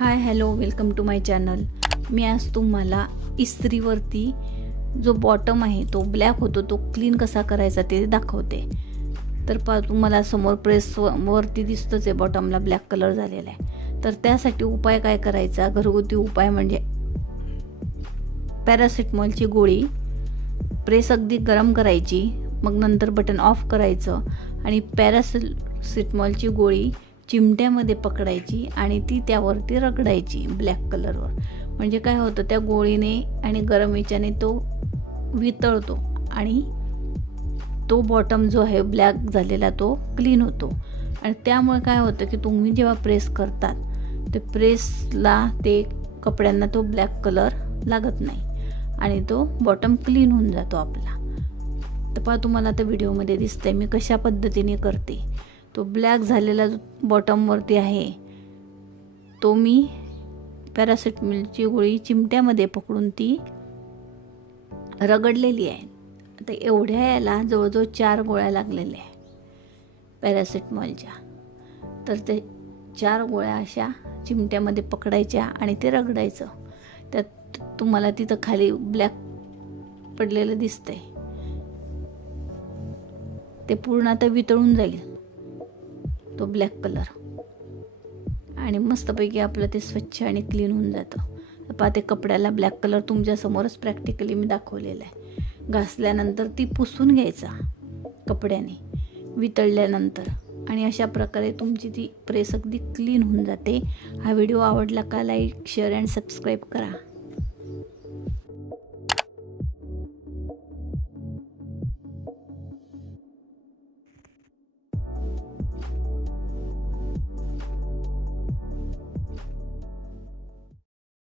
Hi hello welcome to my channel. मी आज तुम्हाला इस्त्रीवरती जो बॉटम आहे तो ब्लॅक होतो तो क्लीन कसा करायचा ते दाखवते. तर पा तुम्हाला समोर प्रेस वरती दिसतंच आहे बॉटमला ब्लॅक कलर झालेला आहे. तर त्यासाठी उपाय काय करायचा? घरगुती उपाय म्हणजे पॅरासिटमॉलची गोळी प्रेस अगदी गरम करायची मग नंतर बटन ऑफ करायचं आणि पॅरासिटमॉलची गोळी चिमट्यामध्ये पकडायची आणि ती त्यावरती रगडायची ब्लॅक कलरवर म्हणजे काय होतं त्या गोळीने आणि गरम याच्याने तो वितळतो आणि तो बॉटम जो आहे ब्लॅक झालेला तो क्लीन होतो. आणि त्यामुळे काय होतं की तुम्ही जेव्हा प्रेस करतात ते प्रेसला ते कपड्यांना तो ब्लॅक कलर लागत नाही आणि तो बॉटम क्लीन होऊन जातो आपला. तर पहा तुम्हाला आता व्हिडिओमध्ये दिसतंय मी कशा पद्धतीने करते. तो ब्लॅक झालेला जो बॉटमवरती आहे. तो मी पॅरासिटमिलची गोळी चिमट्यामध्ये पकडून ती रगडलेली आहे. आता एवढ्या याला जवळजवळ चार गोळ्या लागलेल्या आहे पॅरासिटमॉलच्या तर ते चार गोळ्या अशा चिमट्यामध्ये पकडायच्या आणि ते रगडायचं. त्यात तुम्हाला तिथं खाली ब्लॅक पडलेलं दिसतंय. ते पूर्ण आता वितळून जाईल. तो ब्लॅक कलर आणि मस्तपैकी आपलं ते स्वच्छ आणि क्लीन होऊन जातं. पहा ते कपड्याला ब्लॅक कलर तुमच्यासमोरच प्रॅक्टिकली मी दाखवलेला आहे. घासल्यानंतर ती पुसून घ्यायचा कपड्याने वितळल्यानंतर. आणि अशा प्रकारे तुमची ती प्रेस अगदी क्लीन होऊन जाते. हा व्हिडिओ आवडला का लाईक शेअर अँड सबस्क्राईब करा.